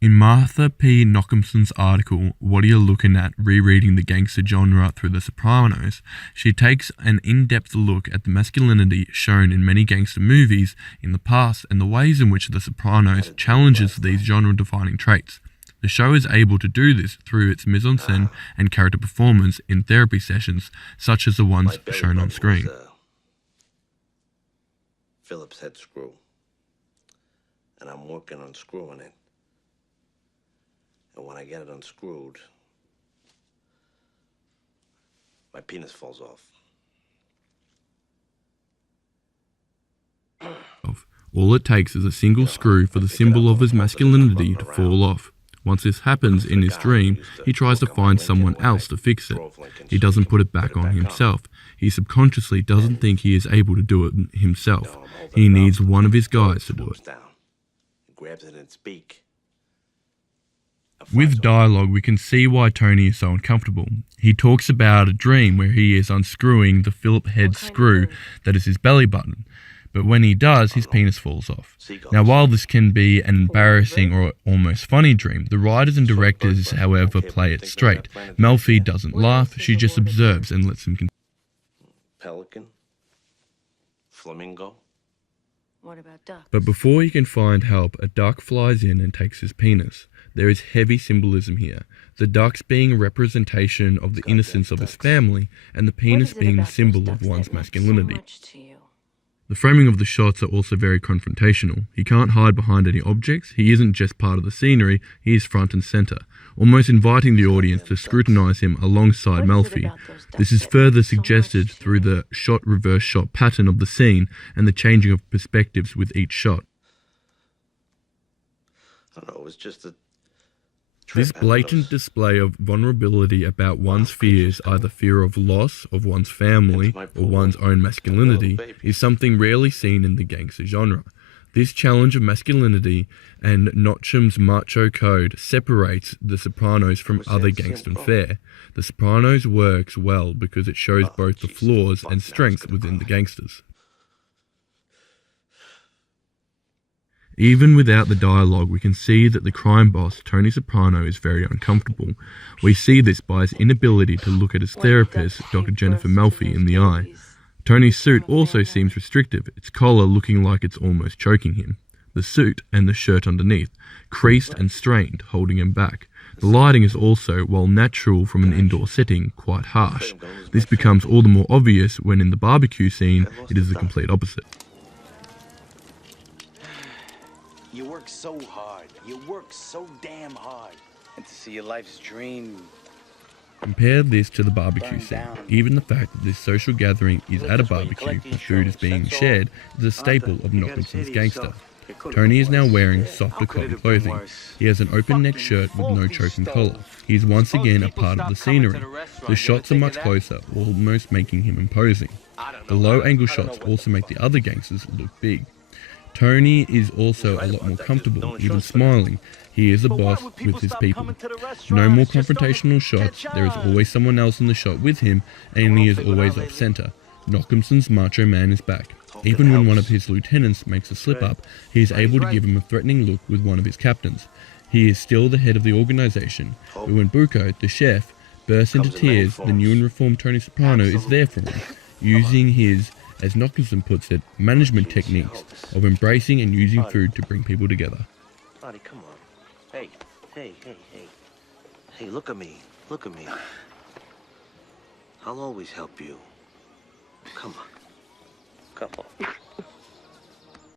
In Martha P. Nockemson's article, What Are You Looking At? Rereading the Gangster Genre Through the Sopranos, she takes an in-depth look at the masculinity shown in many gangster movies in the past and the ways in which The Sopranos challenges these genre-defining traits. The show is able to do this through its mise-en-scène and character performance in therapy sessions, such as the ones shown on screen. Phillips head screw, and I'm working on screwing it. And when I get it unscrewed, my penis falls off. All it takes is a single screw for the symbol of his masculinity to fall off. Once this happens in his dream, he tries to find someone else to fix it. He doesn't put it back on himself. He subconsciously doesn't think he is able to do it himself. He needs one of his guys to do it. Grabs it in its beak. With dialogue, we can see why Tony is so uncomfortable. He talks about a dream where he is unscrewing the Phillip head screw that is his belly button, but when he does, his penis falls off. Now, while this can be an embarrassing or almost funny dream, the writers and directors, however, play it straight. Melfi doesn't laugh, she just observes and lets him continue. Pelican? Flamingo? What about ducks? But before he can find help, a duck flies in and takes his penis. There is heavy symbolism here, the ducks being a representation of the innocence of his family, and the penis being the symbol of one's masculinity. The framing of the shots are also very confrontational. He can't hide behind any objects, he isn't just part of the scenery, he is front and centre, almost inviting the audience to scrutinise him alongside Melfi. This is further suggested through the shot-reverse shot pattern of the scene and the changing of perspectives with each shot. I don't know, it was just a... This blatant display of vulnerability about one's fears, either fear of loss of one's family or one's own masculinity, is something rarely seen in the gangster genre. This challenge of masculinity and Nockem's macho code separates The Sopranos from other gangster fare. The Sopranos works well because it shows both the flaws and strengths within the gangsters. Even without the dialogue, we can see that the crime boss, Tony Soprano, is very uncomfortable. We see this by his inability to look at his therapist, Dr. Jennifer Melfi, in the eye. Tony's suit also seems restrictive, its collar looking like it's almost choking him. The suit and the shirt underneath, creased and strained, holding him back. The lighting is also, while natural from an indoor setting, quite harsh. This becomes all the more obvious when in the barbecue scene, it is the complete opposite. You work so hard. You work so damn hard. And to see your life's dream... Compare this to the barbecue scene. Even the fact that this social gathering is at a barbecue, the food is being shared, is a staple of Nockemson's gangster. Tony is now wearing softer cotton clothing. He has an open neck shirt with no choking collar. He is once again a part of the scenery. The shots are much closer, almost making him imposing. The low angle shots also make the other gangsters look big. Tony is also a lot more comfortable, even smiling. He is a boss with his people. No more confrontational shots, there is always someone else in the shot with him, and he is always off-center. Nockemson's macho man is back. Even when one of his lieutenants makes a slip-up, he is able to give him a threatening look with one of his captains. He is still the head of the organization, but when Bucco, the chef, bursts into tears, the new and reformed Tony Soprano is there for him, using his, as Nockemson puts it, management techniques of embracing and using food to bring people together. Buddy, come on. Hey. Hey, look at me. Look at me. I'll always help you. Come on. Come on.